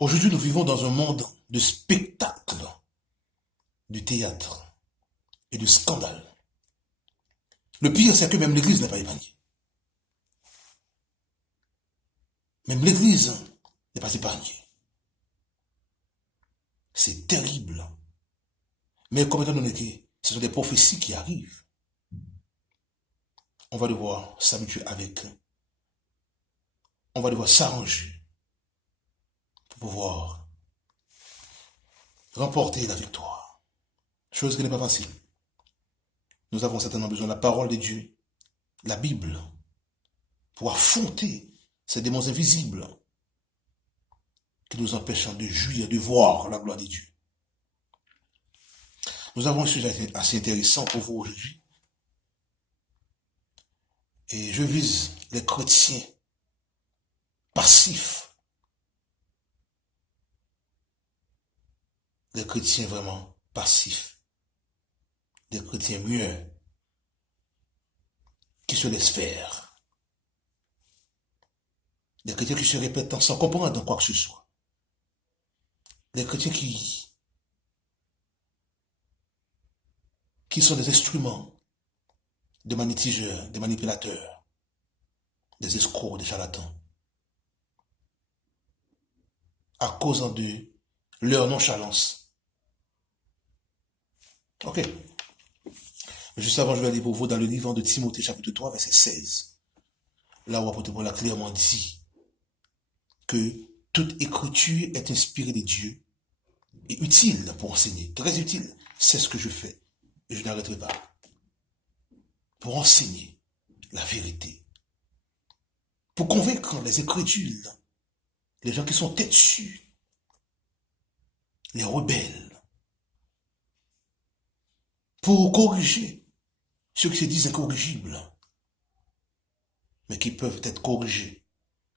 Aujourd'hui, nous vivons dans un monde de spectacle, de théâtre et de scandale. Le pire, c'est que même l'Église n'est pas épargnée. Même l'Église n'est pas épargnée. C'est terrible. Mais comme étant donné que ce sont des prophéties qui arrivent, on va devoir s'habituer avec eux. On va devoir s'arranger pour pouvoir remporter la victoire. Chose qui n'est pas facile. Nous avons certainement besoin de la parole de Dieu, la Bible, pour affronter ces démons invisibles qui nous empêchent de jouir, de voir la gloire de Dieu. Nous avons un sujet assez intéressant pour vous aujourd'hui. Et je vise les chrétiens passifs. Les chrétiens vraiment passifs. Des chrétiens muets qui se laissent faire. Des chrétiens qui se répètent sans comprendre quoi que ce soit. Des chrétiens qui sont des instruments des magnétiseurs, des manipulateurs, des escrocs, des charlatans. À cause de leur nonchalance. Ok. Juste avant, je vais aller pour vous dans le livre de Timothée, chapitre 3, verset 16. Là où l'apôtre Paul a clairement dit que toute écriture est inspirée de Dieu et utile pour enseigner. Très utile. C'est ce que je fais. Et je n'arrêterai pas. Pour enseigner la vérité. Pour convaincre les incrédules, les gens qui sont têtus, les rebelles. Pour corriger ceux qui se disent incorrigibles, mais qui peuvent être corrigés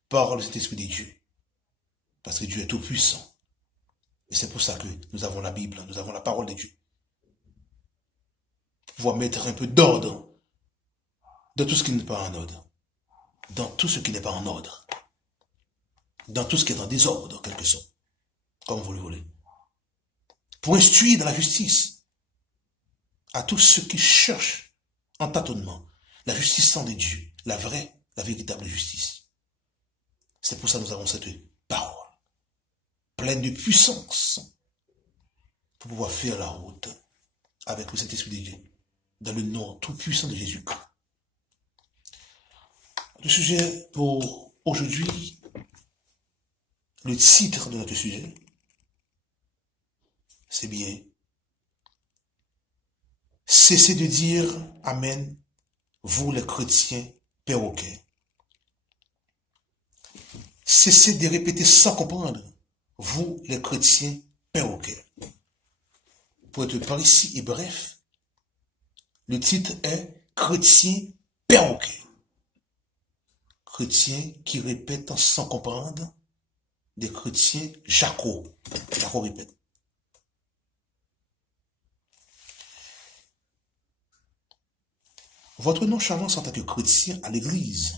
par le Saint-Esprit de Dieu. Parce que Dieu est tout puissant. Et c'est pour ça que nous avons la Bible, nous avons la parole de Dieu. Pour pouvoir mettre un peu d'ordre dans tout ce qui n'est pas en ordre. Dans tout ce qui n'est pas en ordre. Dans tout ce qui est en désordre, en quelque sorte. Comme vous le voulez. Pour instruire dans la justice à tous ceux qui cherchent en tâtonnement la justice sans de Dieu, la vraie, la véritable justice. C'est pour ça que nous avons cette parole pleine de puissance pour pouvoir faire la route avec le Saint-Esprit de Dieu dans le nom tout puissant de Jésus-Christ. Le sujet pour aujourd'hui, le titre de notre sujet, c'est bien « Cessez de dire Amen, vous les chrétiens perroquets. » Cessez de répéter sans comprendre, vous les chrétiens perroquets. Pour être précis et bref, le titre est « Chrétiens perroquets ». Chrétiens qui répètent sans comprendre, des chrétiens Jaco. Jaco répète. Votre nonchalance en tant que chrétien à l'église,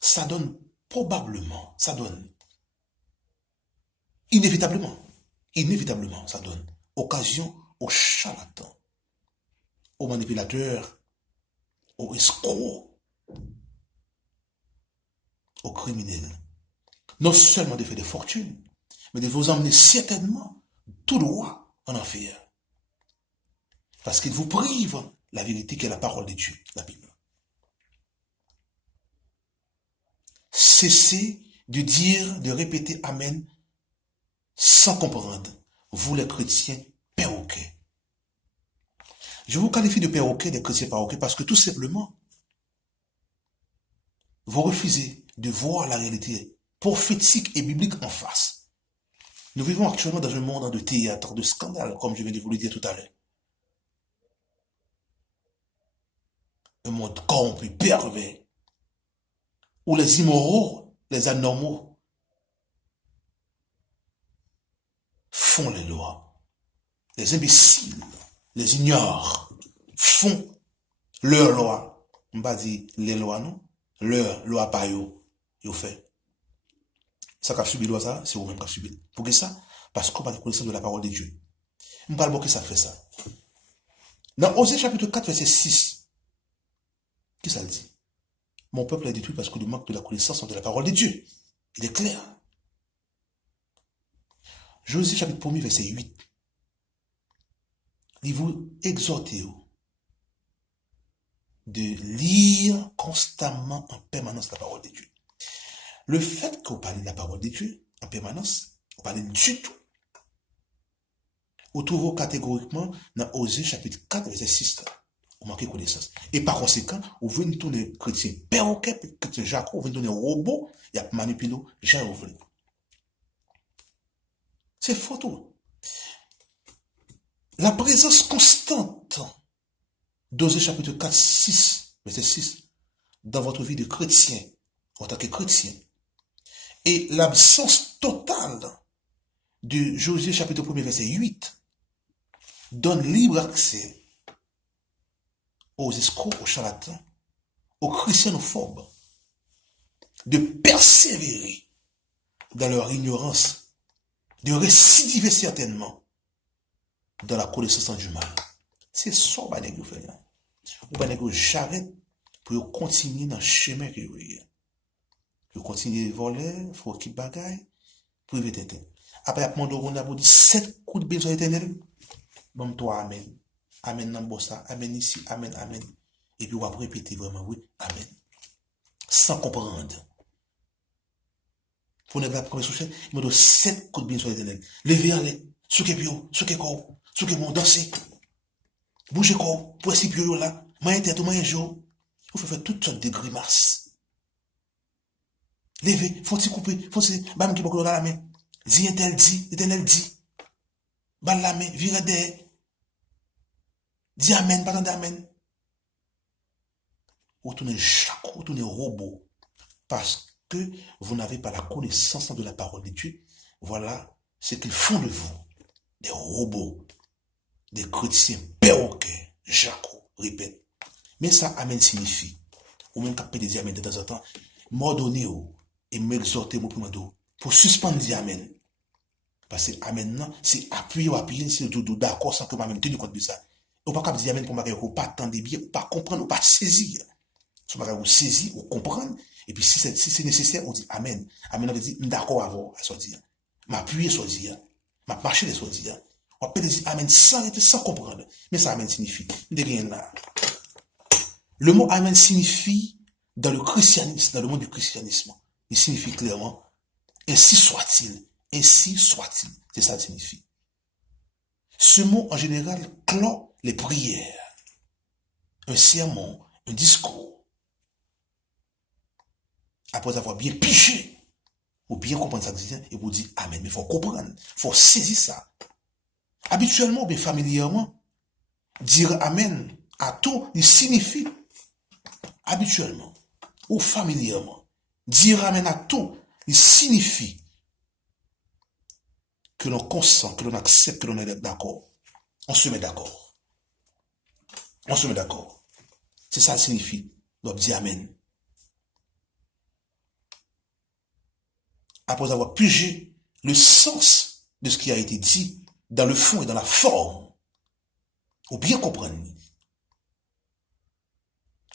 ça donne probablement, ça donne inévitablement, ça donne occasion aux charlatans, aux manipulateurs, aux escrocs, aux criminels. Non seulement de faire des fortunes, mais de vous emmener certainement tout droit en enfer. Parce qu'ils vous privent la vérité qui est la parole de Dieu, la Bible. Cessez de dire, de répéter Amen sans comprendre, vous les chrétiens perroquets. Je vous qualifie de perroquets, des chrétiens perroquets, parce que tout simplement, vous refusez de voir la réalité prophétique et biblique en face. Nous vivons actuellement dans un monde de théâtre, de scandale, comme je viens de vous le dire tout à l'heure. Un monde corrompu, pervers, où les immoraux, les anormaux, font les lois. Les imbéciles, les ignorent, font leurs lois. On va dire les lois, non? Leurs lois pas yo fait. Ça qu'a subi ça, c'est vous-même qui a subi. Pour que ça? Parce qu'on n'a pas de connaissance de la parole de Dieu. Je ne parle pas que ça fait ça. Dans Osée chapitre 4, verset 6, qui ça le dit? Mon peuple est détruit parce qu'il manque de la connaissance de la parole de Dieu. Il est clair. Josué chapitre 1, verset 8. Il vous exhorte de lire constamment en permanence la parole de Dieu. Le fait qu'on parle de la parole de Dieu en permanence, on parle du tout. Vous trouvez catégoriquement dans Osée chapitre 4, verset 6. Vous manquez connaissance. Et par conséquent, vous venez tourner chrétien perroquet, chrétien Jacob, vous venez tourner robot, il y a manipulé, j'ai ouvert. C'est faux tout. La présence constante d'Osée chapitre 4, 6, verset 6, dans votre vie de chrétien, en tant que chrétien, et l'absence totale de Josué chapitre 1, verset 8, donne libre accès aux escrocs, aux charlatans, aux christianophobes, de persévérer dans leur ignorance, de récidiver certainement dans la connaissance du mal. C'est ça que vous faites. Vous j'arrête pour continuer dans le chemin que vous avez. Vous continuez à voler, il faut qu'il bagaille, pour éviter. Après, après, on a dit 7 coups de besoin éternel. Bon, toi, amen. Amen dans le bossa, amen ici, amen, amen. Et puis, on va répéter vraiment, oui, amen. Sans comprendre. Pour ne pas prendre souche, il me donne 7 coups de besoin éternel. Levez en l'air, souke pio, souke corps, souke mon danser. Bougez corps, pour essayer pio là, moyen tête ou moyen jour. Vous faites toutes sortes de grimaces. Levez, faut-il couper, faut-il, bam qui beaucoup dans la main. Dis éternel dit. Bal la main, vire derrière. Dis amen, pas d'amen. Vous tournez chaque, vous tournez robot. Parce que vous n'avez pas la connaissance de la parole de Dieu. Voilà ce qu'ils font de vous. Des robots. Des chrétiens perroquets. Jaco, répète. Mais ça, amen signifie. Ou même capter des amen de temps en temps. M'ordonner et m'exhorter pour suspendre les amen. Parce que amen, c'est appuyer, c'est d'accord sans que moi-même tenu compte de ça. Ou pas dire amen pour ma ou pas attendre bien, ou pas comprendre, ou pas saisir. Si vous saisir, ou comprendre, et puis si c'est nécessaire, on dit amen. Amen, on dit d'accord à ça dire. M'appuyer sur dire. M'a marcher sur dire. On peut dire amen sans comprendre. Mais ça amen signifie. De rien là. Le mot amen signifie, dans le christianisme, dans le monde du christianisme, il signifie clairement, ainsi soit-il. Ainsi soit-il. C'est ça que ça signifie. Ce mot, en général, clôt les prières. Un sermon, un discours. Après avoir bien pigé, ou bien comprendre ça, et vous dire amen. Mais il faut comprendre, il faut saisir ça. Habituellement, ou bien familièrement, dire amen à tout, il signifie, habituellement, ou familièrement, dire amen à tout, il signifie que l'on consent, que l'on accepte, que l'on est d'accord. On se met d'accord. On se met d'accord. C'est ça que signifie. Donc, dit amen. Après avoir pigé le sens de ce qui a été dit dans le fond et dans la forme, ou bien comprendre,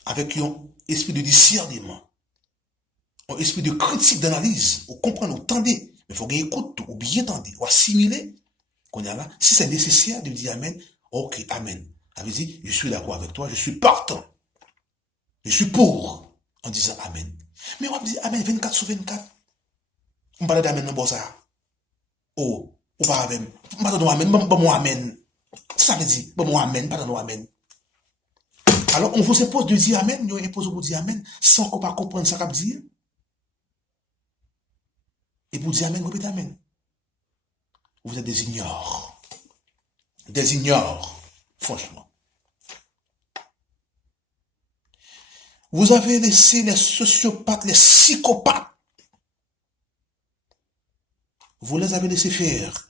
avec un esprit de discernement, un esprit de critique, d'analyse, ou comprendre, ou tendre, mais il faut qu'il écoute, ou bien tendre, ou assimiler, qu'on a là. Si c'est nécessaire de dire amen, ok, amen. Ça veut dire, je suis d'accord avec toi, je suis partant. Je suis pour, en disant amen. Mais on va dire amen 24 sur 24. On parle d'amen dans bossa. Oh, ou pas amen. On parle d'amen, bon amen. Ça veut dire, bon amen, pas dans amen. Alors, on vous impose de dire amen, on impose de vous dire amen, sans qu'on pas comprendre ce qu'on veut dire. Et vous dire amen, répétez amen. Vous êtes des ignores. Des ignores, franchement. Vous avez laissé les sociopathes, les psychopathes. Vous les avez laissés faire.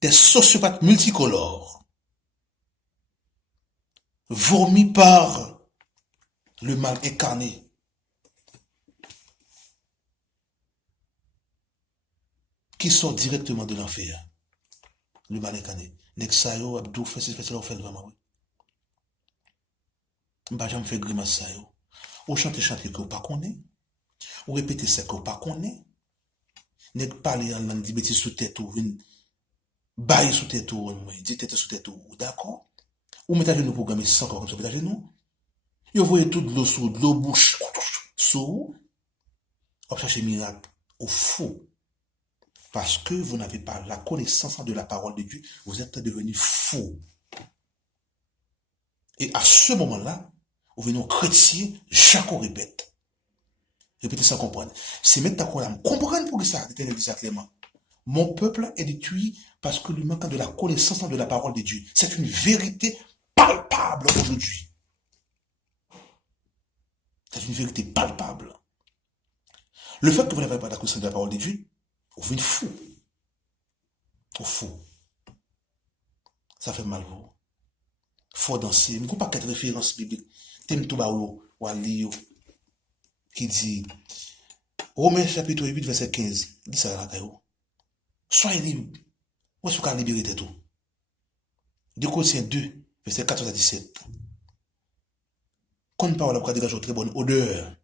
Des sociopathes multicolores. Vomis par le mal incarné. qui sort directement de l'enfer. Le mal incarné. Nek sa yo, abdou, fait vraiment, oui. Bah, j'aime faire grimace ça yo. Ou chante que vous pas connaît. Ou répéter ça que vous pas connaît. Nek parler en langue, dit bêtise sous tête ou, vin, baille sous tête ou, dit tête sous tête ou, d'accord? Ou mettez à genoux pour gagner 100 comme ça, mettez à genoux. Vous voyez tout de l'eau sous, de l'eau bouche, sous, on cherche miracle, au faux. Parce que vous n'avez pas la connaissance de la parole de Dieu, vous êtes devenu fou. Et à ce moment-là, vous venez au chrétien, chaque répète. Répétez ça, comprendre. C'est maintenant qu'on comprendre pour ça, l'Éternel dit clairement. Mon peuple est détruit parce que lui manque de la connaissance de la parole de Dieu. C'est une vérité palpable aujourd'hui. C'est une vérité palpable. Le fait que vous n'avez pas la connaissance de la parole de Dieu, vous venez fou. Au fou. Ça fait mal, vous. Faut danser. Mais pas quatre références bibliques. T'aimes tout baou, ou ali, qui dit, Romains chapitre 8, verset 15. Dit ça là, caillou. Soyez libres. Où est-ce qu'on a libéré tout? 2 Corinthiens 2, verset 14 à 17. Quand une parole a dégagé une très bonne odeur.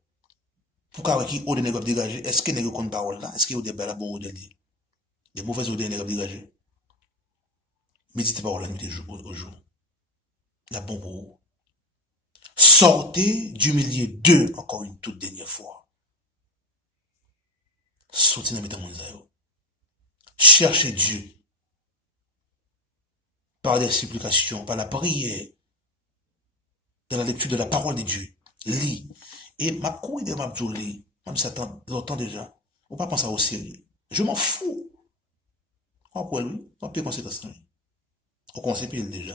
Pourquoi qui odeur n'est pas dégagé? Est-ce qu'il y a une parole là? Est-ce qu'il y a une bonne odeur? Des mauvaises odeurs n'est pas dégagé. Méditez parole la nuit au jour. La bombe pour vous. Sortez du milieu d'eux encore une toute dernière fois. Sortez dans le monde. Cherchez Dieu par des supplications, par la prière, dans la lecture de la parole de Dieu. Lis. Et ma couille de ma jolie, même si ça attend longtemps déjà, on ne pas penser au sérieux. Je m'en fous. Pourquoi lui? On peut penser à ça. On conseille déjà.